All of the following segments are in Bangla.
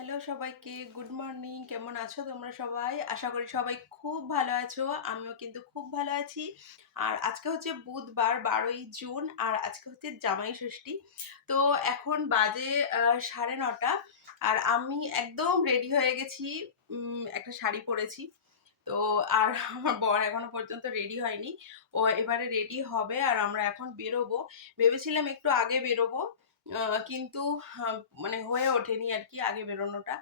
হ্যালো সবাইকে গুড মর্নিং কেমন আছো তোমরা সবাই? আশা করি সবাই খুব ভালো আছো, আমিও কিন্তু খুব ভালো আছি। আর আজকে হচ্ছে বুধবার, বারোই জুন, আর আজকে হচ্ছে জামাই ষষ্ঠী। তো এখন বাজে সাড়ে নটা, আর আমি একদম রেডি হয়ে গেছি একটা শাড়ি পরেছি। তো আর আমার বর এখনও পর্যন্ত রেডি হয়নি। ও এবারে রেডি হবে, আর আমরা এখন বেরোবো। ভেবেছিলাম একটু আগে বেরোবো। কিন্তু মানে হয়ে ওঠেনি আর কি আগে বেরোনোটা।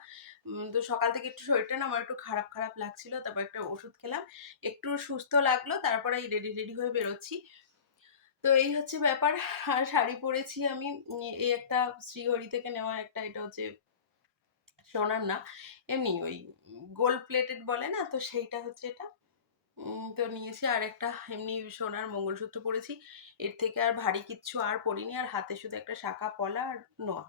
তো সকাল থেকে একটু শরীরটা না আমার একটু খারাপ খারাপ লাগছিল। তারপর একটা ওষুধ খেলাম। একটু সুস্থ লাগল, তারপরে এই রেডি রেডি হয়ে বেরোচ্ছি। তো এই হচ্ছে ব্যাপার। আর শাড়ি পরেছি আমি। এই একটা শ্রীহরি থেকে নেওয়া একটা, এটা হচ্ছে সোনার না, এমনি ওই গোল্ড প্লেটেড বলে না? তো সেইটা হচ্ছে এটা। তো নিয়েছি। আর একটা এমনি সোনার মঙ্গলসূত্র পরেছি এর থেকে আর ভারী কিচ্ছু আর পরিনি আর হাতে শুধু একটা শাখা পলা আর নোয়া।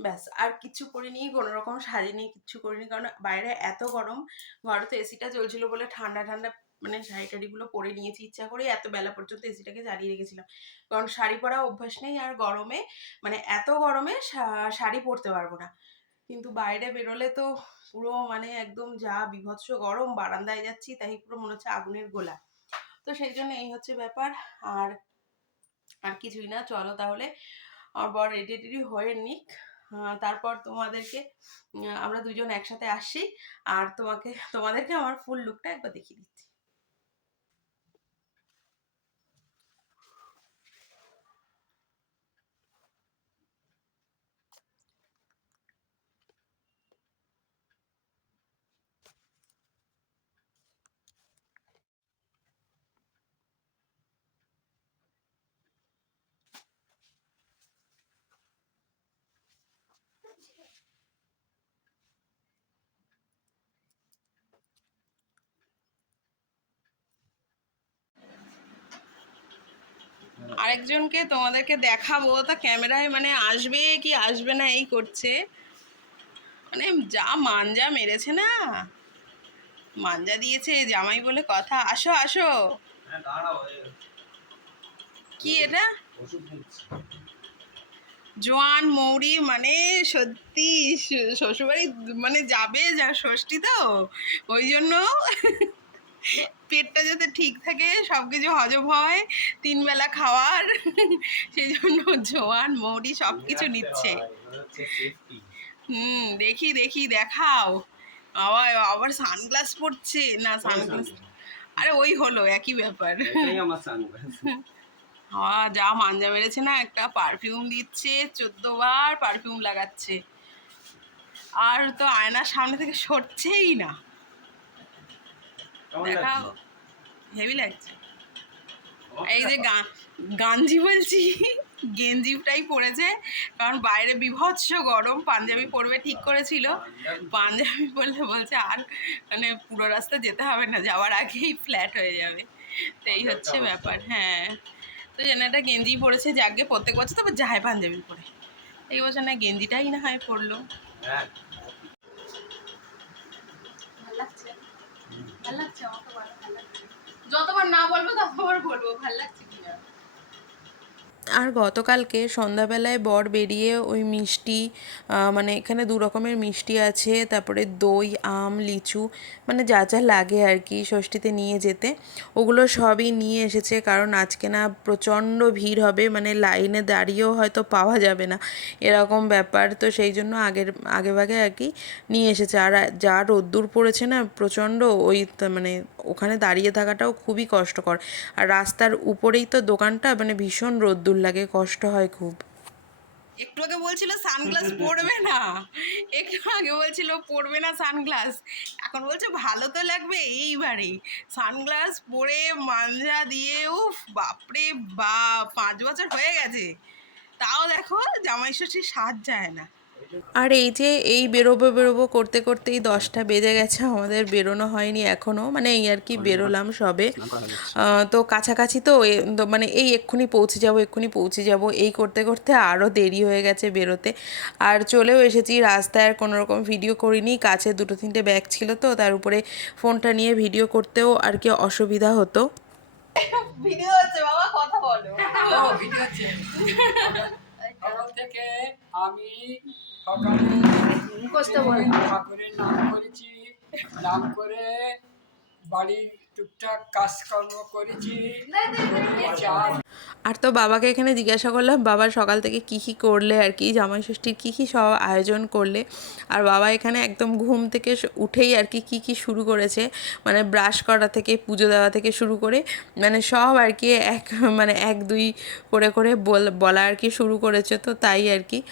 ব্যাস, আর কিচ্ছু করিনি কোনো রকম সাজিনি কিচ্ছু করিনি। কারণ বাইরে এত গরম। ঘরে তো এসিটা চলছিল বলে ঠান্ডা ঠান্ডা মানে শাড়ি টাড়িগুলো পরে নিয়েছি। ইচ্ছা করে এত বেলা পর্যন্ত এসিটাকে জ্বালিয়ে রেখেছিলাম। কারণ শাড়ি পরা অভ্যাস নেই। আর গরমে মানে এত গরমে শাড়ি পরতে পারব না। কিন্তু বাইরে বেরোলে তো পুরো মানে একদম যা বিভৎস গরম, বারান্দায় যাচ্ছি তাই পুরো মনে হচ্ছে আগুনের গোলা। তো সেই জন্য এই হচ্ছে ব্যাপার। আর আর কিছুই না, চলো তাহলে। আমার বর রেডি টেডি হয়ে নিক। তারপর তোমাদেরকে আমরা দুজন একসাথে আসি। আর তোমাকে, তোমাদেরকে আমার ফুল লুকটা একবার দেখিয়ে দিচ্ছি। আরেকজনকে তোমাদেরকে দেখাবো তা ক্যামেরায় মানে আসবে কি আসবে না এই করছে। মানে যা মাঞ্জা মেরেছে না? মাঞ্জা দিয়েছে জামাই বলে কথা। আসো আসো। হ্যাঁ কি। এটা? জোয়ান মৌরি মানে সত্যি শ্বশুরবাড়ি মানে যাবে যা ষষ্ঠী তো ওই জন্য। পেটটা যাতে ঠিক থাকে সব কিছু হজম হয় তিন বেলা খাওয়ার সেই জন্য জোয়ান মৌরি সব কিছু নিচ্ছে। হুম দেখি দেখি দেখাও। আবার আবার সানগ্লাস পড়ছে না সানগ্লাস আরে ওই হলো একই ব্যাপার। আমার সানগ্লাস হ্যাঁ যা মাঞ্জা মেরেছে না একটা পারফিউম দিচ্ছে চোদ্দ বার পারফিউম লাগাচ্ছে। আর তো আয়নার সামনে থেকে সরছেই না। দেখাও। হেভি লাগছে। এই যে গাঞ্জি বলছি গেঞ্জিটাই পরেছে কারণ বাইরে বিভৎস গরম পাঞ্জাবি পরবে ঠিক করেছিল। পাঞ্জাবি। পরলে বলছে আর মানে পুরো রাস্তা যেতে হবে না যাওয়ার আগেই ফ্ল্যাট হয়ে যাবে। তো এই হচ্ছে ব্যাপার হ্যাঁ। তো যেন একটা গেঞ্জি পরেছে যাকে প্রত্যেক বছর তবে যায় পাঞ্জাবি পরে। এই বছর না গেঞ্জিটাই না হয় পরলো। হ্যাঁ ভালো লাগছে ভালো লাগছে আমাকে ভালো লাগছে যতবার না বলব ততবার বলব ভালো লাগছে আর গতকালকে সন্ধ্যাবেলায় বর বেরিয়ে ওই মিষ্টি মানে এখানে দু রকমের মিষ্টি আছে, তারপরে দই, আম, লিচু মানে যা যা লাগে আর কি ষষ্ঠীতে নিয়ে যেতে। ওগুলো সবই নিয়ে এসেছে কারণ আজকে না প্রচণ্ড ভিড় হবে মানে লাইনে দাঁড়িয়েও হয়তো পাওয়া যাবে না এরকম ব্যাপার। তো সেই জন্য আগের, আগে ভাগে আর কি নিয়ে এসেছে। আর যা রোদ্দুর পড়েছে না প্রচণ্ড, ওই মানে ওখানে দাঁড়িয়ে থাকাটাও খুবই কষ্টকর। আর রাস্তার উপরেই তো দোকানটা মানে ভীষণ রোদ্দুর লাগে, কষ্ট হয় খুব। একটু আগে বলছিল সানগ্লাস পরবে না। একটু আগে বলছিল পরবে না সানগ্লাস। এখন বলছে ভালো তো লাগবে এইবারে। সানগ্লাস পরে মাঞ্জা দিয়ে, উফ, বাপরে বা পাঁচ বছর হয়ে গেছে। তাও দেখো জামাই ষষ্ঠীর সাজ যায় না। আর এই যে এই বেরোবো বেরোবো করতে করতেই দশটা বেজে গেছে আমাদের বেরোনো হয়নি এখনও মানে এই আর কি বেরোলাম সবে। তো কাছাকাছি তো মানে এই এক্ষুনি পৌঁছে যাব এক্ষুনি পৌঁছে যাব। এই করতে করতে আরও দেরি হয়ে গেছে বেরোতে। আর চলেও এসেছি রাস্তায় আর কোনো রকম ভিডিও করিনি। কাছে দুটো তিনটে ব্যাগ ছিল তো তার উপরে ফোনটা নিয়ে ভিডিও করতেও আর কি অসুবিধা হতো। ভিডিও হচ্ছে বাবা কথা বলো। ভিডিও হচ্ছে। থেকে আমি সকালে মুখস্থ বলে ঠাকুরের নাম করেছি নাম করে বাড়ির টুকটাক কাজকর্ম করেছি চার চা আর তো বাবাকে এখানে জিজ্ঞাসা করলাম, বাবা সকাল থেকে কি কি করলে আর কি জামাই ষষ্ঠীর কী কী সব আয়োজন করলে। আর বাবা এখানে একদম ঘুম থেকে উঠেই আর কি কী কী শুরু করেছে। মানে ব্রাশ করা থেকে, পুজো দেওয়া থেকে শুরু করে মানে সব আর কি এক মানে এক, দুই করে করে বল- বলা আর কি শুরু করেছে তো তাই আর কি।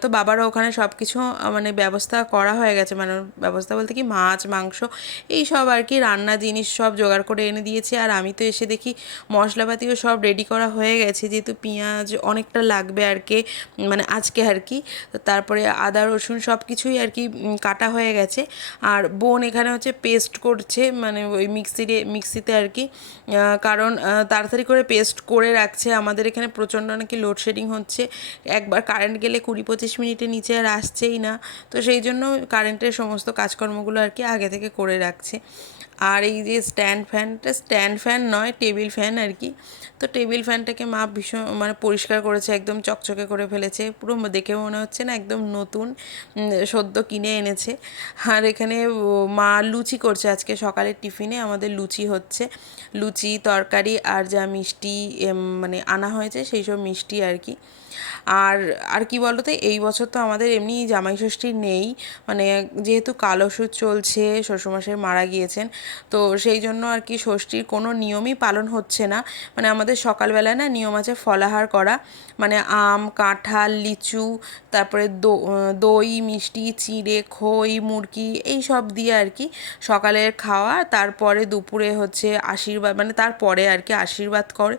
তো বাবারও ওখানে সব কিছু মানে ব্যবস্থা করা হয়ে গেছে। মানে ব্যবস্থা বলতে কি, মাছ, মাংস, এই সব আর কি রান্না জিনিস সব জোগাড় করে এনে দিয়েছে। আর আমি তো এসে দেখি মশলাপাতিও সব রেডি করা হয়ে গেছে, যেহেতু পেঁয়াজ অনেকটা লাগবে আর কি মানে আজকে আর কি তারপরে আদা, রসুন সব কিছুই আর কি কাটা হয়ে গেছে। আর বোন এখানে হচ্ছে পেস্ট করছে মানে ওই মিক্সিতে মিক্সিতে আর কি কারণ তাড়াতাড়ি করে পেস্ট করে রাখছে। আমাদের এখানে প্রচণ্ড নাকি লোডশেডিং হচ্ছে। একবার কারেন্ট গেলে কুড়ি পঁচিশ মিনিটের নিচে আর আসছেই না। তো সেই জন্য কারেন্টের সমস্ত কাজকর্মগুলো আর কি আগে থেকে করে রাখছে। আর এই যে স্ট্যান্ড ফ্যানটা স্ট্যান্ড ফ্যান নয় টেবিল ফ্যান আর কি। তো টেবিল ফ্যানটাকে মা ভীষণ মানে পরিষ্কার করেছে, একদম চকচকে করে ফেলেছে। পুরো দেখে মনে হচ্ছে না একদম নতুন সদ্য কিনে এনেছে। আর এখানে মা লুচি করছে আজকে সকালের টিফিনে, আমাদের লুচি হচ্ছে। লুচি, তরকারি আর যা মিষ্টি মানে আনা হয়েছে, সেই সব মিষ্টি আর কি। আর আর কি বলো তো এই বছর তো আমাদের এমনি জামাই ষষ্ঠী নেই মানে যেহেতু কালো সুদ চলছে, শ্বশুরমশাই মারা গিয়েছেন, তো সেই জন্য আর কি ষষ্ঠীর কোনো নিয়মই পালন হচ্ছে না। মানে আমাদের সকালবেলা না নিয়ম আছে ফলাহার করা মানে আম, কাঁঠাল, লিচু, তারপরে দই, মিষ্টি, চিঁড়ে, খই, মুরগি, এই সব দিয়ে আর কি সকালের খাওয়া, তারপরে দুপুরে হচ্ছে আশীর্বাদ মানে তারপরে আর কি আশীর্বাদ করে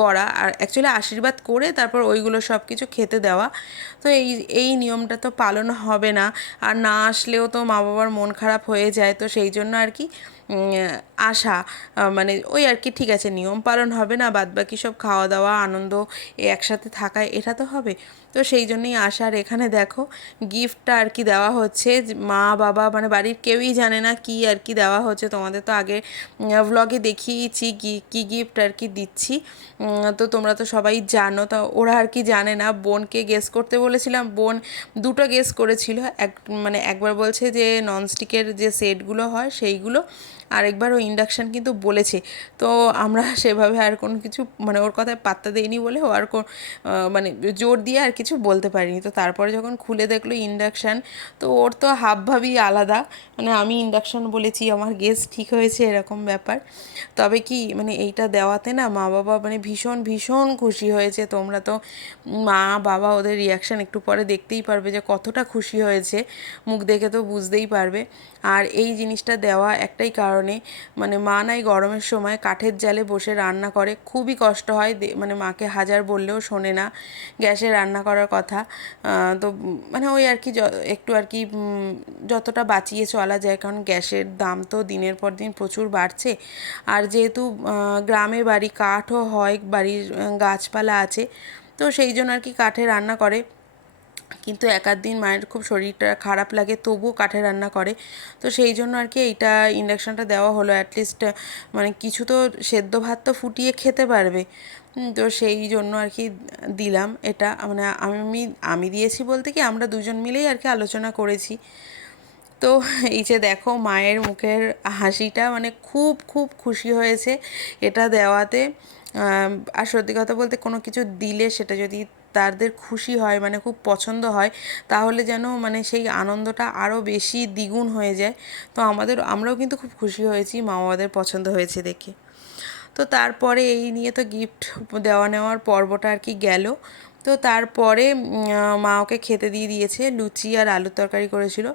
করা। আর অ্যাকচুয়ালি আশীর্বাদ করে তারপর ওইগুলো সব কিছু খেতে দেওয়া। তো এই এই নিয়মটা তো পালন হবে না। আর না আসলেও তো মা বাবার মন খারাপ হয়ে যায়। তো সেই জন্য আর কি আশা মানে ওই আর কি, ঠিক আছে, নিয়ম পালন হবে না বাদ বাকি সব খাওয়া দাওয়া, আনন্দ একসাথে থাকা এটা তো হবে। তো সেই জন্যই আশার এখানে দেখো গিফটটা আর কি দেওয়া হচ্ছে মা, বাবা মানে বাড়ির কেউই জানে না কি আর কি দেওয়া হচ্ছে। তোমাদের তো আগে ভ্লগে দেখিয়েছি কি, কী গিফট আর কি দিচ্ছি। তো তোমরা তো সবাই জানো, তো ওরা আর কি জানে না। বোনকে গেস করতে বলেছিলাম, বোন দুটো গেস করেছিল। এক মানে একবার বলছে যে ননস্টিকের যে সেটগুলো হয়, সেইগুলো আরেকবার ও ইন্ডাকশান কিন্তু বলেছে। তো আমরা সেভাবে আর কোনো কিছু মানে ওর কথায় পাত্তা দেইনি বলে ও আর মানে জোর দিয়ে আর কিছু বলতে পারিনি। তো তারপরে যখন খুলে দেখল ইন্ডাকশান তো ওর তো হাবভাবই আলাদা। মানে আমি ইন্ডাকশান বলেছি, আমার গেস ঠিক হয়েছে এরকম ব্যাপার। তবে কি মানে এইটা দেওয়াতে না মা বাবা মানে ভীষণ ভীষণ খুশি হয়েছে। তোমরা তো মা, বাবা ওদের রিয়াকশান একটু পরে দেখতেই পারবে যে কতটা খুশি হয়েছে। মুখ দেখে তো বুঝতেই পারবে। আর এই জিনিসটা দেওয়া একটাই কারণে মানে মা নাই গরমের সময় কাঠের জালে বসে রান্না করে, খুবই কষ্ট হয় মানে মাকে হাজার বললেও শোনে না গ্যাসে রান্না করার কথা। তো মানে ওই আর কি একটু আর কি যতটা বাঁচিয়ে চলা যায়, কারণ গ্যাসের দাম তো দিনের পর দিন প্রচুর বাড়ছে। আর যেহেতু গ্রামে বাড়ি কাঠও হয়, বাড়ির গাছপালা আছে, তো সেই জন্য আর কি কাঠে রান্না করে। কিন্তু এক আধ দিন মায়ের খুব শরীরটা খারাপ লাগে, তবুও কাঠে রান্না করে। তো সেই জন্য আর কি এইটা ইন্ডাকশানটা দেওয়া হলো অ্যাটলিস্ট মানে কিছু তো সেদ্ধ ভাত তো ফুটিয়ে খেতে পারবে। তো সেই জন্য আর কি দিলাম এটা। মানে আমি আমি দিয়েছি বলতে কি, আমরা দুজন মিলেই আর কি আলোচনা করেছি। তো এই যে দেখো মায়ের মুখের হাসিটা মানে খুব খুব খুশি হয়েছে এটা দেওয়াতে। আর সত্যি কথা বলতে কোনো কিছু দিলে সেটা যদি তাদের খুশি হয় মানে খুব পছন্দ হয়, তাহলে যেন মানে সেই আনন্দটা আরও বেশি দ্বিগুণ হয়ে যায়। তো আমাদের, আমরাও কিন্তু খুব খুশি হয়েছি মা বাবাদের পছন্দ হয়েছে দেখে। তো তারপরে এই নিয়ে তো গিফট দেওয়া নেওয়ার পর্বটা আর কি গেল। তো তারপরে মা ওকে খেতে দিয়ে দিয়েছে লুচি আর আলুর তরকারি করেছিল।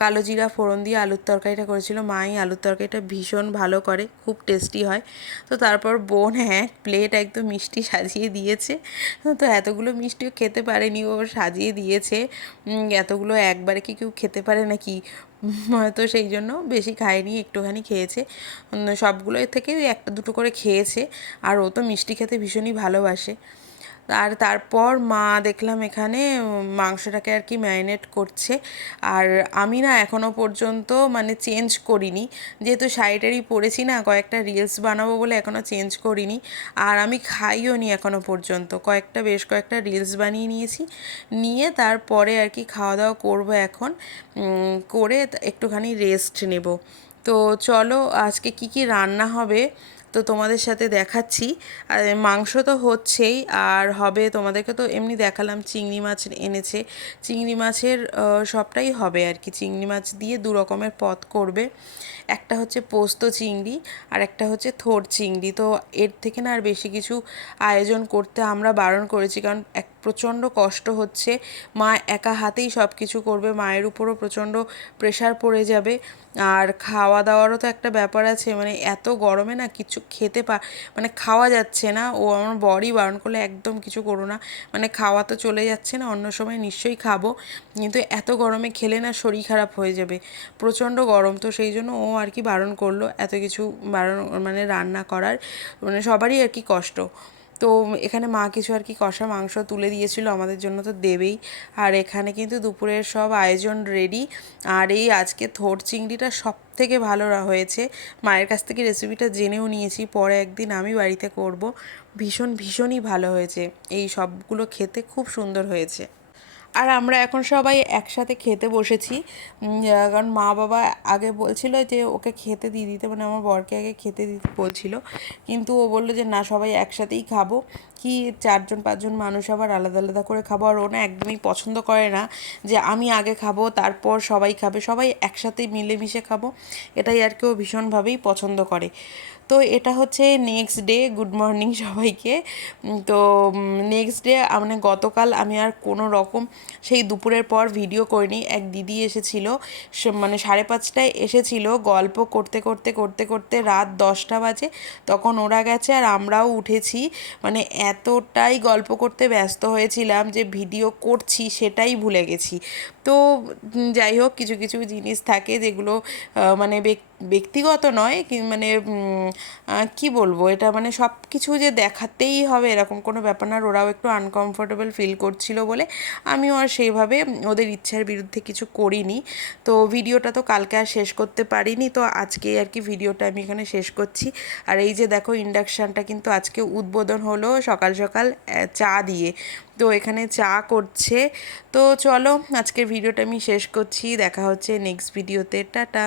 কালো জিরা ফোড়ন দিয়ে আলুর তরকারিটা করেছিল। মাই আলুর তরকারিটা ভীষণ ভালো করে খুব টেস্টি হয়। তো তারপর বোন হ্যাঁ প্লেট একদম মিষ্টি সাজিয়ে দিয়েছে। তো এতগুলো মিষ্টিও খেতে পারেনি ও সাজিয়ে দিয়েছে। এতগুলো একবারে কি কেউ খেতে পারে নাকি? তো সেই জন্য বেশি খায়নি একটুখানি খেয়েছে। উম, সবগুলোর থেকে একটা দুটো করে খেয়েছে। আর ও তো মিষ্টি খেতে ভীষণই ভালোবাসে। আর তারপর মা দেখলাম এখানে মাংসটাকে আর কি ম্যারিনেট করছে। আর আমি না এখনও পর্যন্ত মানে চেঞ্জ করিনি। যেহেতু শাড়িটারই পরেছি না, কয়েকটা রিলস বানাবো বলে এখনও চেঞ্জ করিনি। আর আমি খাইও নি এখনও পর্যন্ত। কয়েকটা, বেশ কয়েকটা রিলস বানিয়ে নিয়েছি। নিয়ে তারপরে আর কি খাওয়া দাওয়া করব এখন। করে একটুখানি রেস্ট নেব। তো চলো আজকে কি কি রান্না হবে তো তোমাদের সাথে দেখাচ্ছি। আর মাংস তো হচ্ছেই, আর হবে তোমাদেরকে তো এমনি দেখালাম, চিংড়ি মাছ এনেছে। চিংড়ি মাছের সবটাই হবে আর কি। চিংড়ি মাছ দিয়ে দু রকমের পথ করবে। একটা হচ্ছে পোস্ত চিংড়ি, আর একটা হচ্ছে থোর চিংড়ি। তো এর থেকে না আর বেশি কিছু আয়োজন করতে আমরা বারণ করেছি, কারণ এক প্রচণ্ড কষ্ট হচ্ছে। মা একা হাতেই সব কিছু করবে, মায়ের উপরও প্রচণ্ড প্রেশার পড়ে যাবে। আর খাওয়া দাওয়ারও তো একটা ব্যাপার আছে মানে এত গরমে না কিছু খেতে পা মানে খাওয়া যাচ্ছে না। ও আমার বরই বারণ করলে একদম কিছু করো না। মানে খাওয়া তো চলে যাচ্ছে না, অন্য সময় নিশ্চয়ই খাব। কিন্তু এত গরমে খেলে না শরীর খারাপ হয়ে যাবে। প্রচণ্ড গরম, তো সেই জন্য ও আর কি বারণ করল, এত কিছু বারণ মানে রান্না করার। মানে সবারই আর কি কষ্ট। তো এখানে মা কিছু আর কি কষা মাংস তুলে দিয়েছিল আমাদের জন্য তো দেবেই। আর এখানে কিন্তু দুপুরের সব আয়োজন রেডি আর এই আজকে থোর চিংড়িটা সব থেকে ভালো হয়েছে। মায়ের কাছ থেকে রেসিপিটা জেনেও নিয়েছি, পরে একদিন আমি বাড়িতে করব। ভীষণ, ভীষণই ভালো হয়েছে। এই সবগুলো খেতে খুব সুন্দর হয়েছে। আর আমরা এখন সবাই একসাথে খেতে বসেছি। কারণ মা বাবা আগে বলছিল যে ওকে খেতে দিয়ে দিতে মানে আমার বরকে আগে খেতে দিতে বলছিল। কিন্তু ও বলল যে, না, সবাই একসাথেই খাব। কি চারজন, পাঁচজন মানুষ আবার আলাদা আলাদা করে খাব? আর ও না একদমই পছন্দ করে না যে, আমি আগে খাব, তারপর সবাই খাবে। সবাই একসাথে মিলেমিশে খাব। এটাই আর কি ও ভীষণভাবেই পছন্দ করে। তো এটা হচ্ছে নেক্সট ডে গুড মর্নিং সবাইকে। তো নেক্সট ডে মানে গতকাল আমি আর কোনো রকম সেই দুপুরের পর ভিডিও করিনি। এক দিদি এসেছিল মানে সাড়ে পাঁচটায় এসেছিল গল্প করতে করতে করতে করতে রাত দশটা বাজে। তখন ওরা গেছে আর আমরাও উঠেছি। মানে এতটাই গল্প করতে ব্যস্ত হয়েছিলাম যে ভিডিও করছি সেটাই ভুলে গেছি। তো যাই হোক, কিছু কিছু জিনিস থাকে যেগুলো মানে ব্যক- ব্যক্তিগত নয়, কি মানে কি বলব, এটা মানে সব কিছু যে দেখাতেই হবে এরকম কোনো ব্যাপার না। ওরাও একটু আনকমফোর্টেবল ফিল করছিল বলে আমিও আর সেইভাবে ওদের ইচ্ছার বিরুদ্ধে কিছু করিনি। তো ভিডিওটা তো কালকে আর শেষ করতে পারিনি, তো আজকে আর কি ভিডিওটা আমি এখানে শেষ করছি। আর এই যে দেখো ইন্ডাকশানটা কিন্তু আজকে উদ্বোধন হলো সকাল সকাল চা দিয়ে। তো এখানে চা করছে। তো চলো আজকের ভিডিওটা আমি শেষ করছি, দেখা হচ্ছে নেক্সট ভিডিওতে টাটা।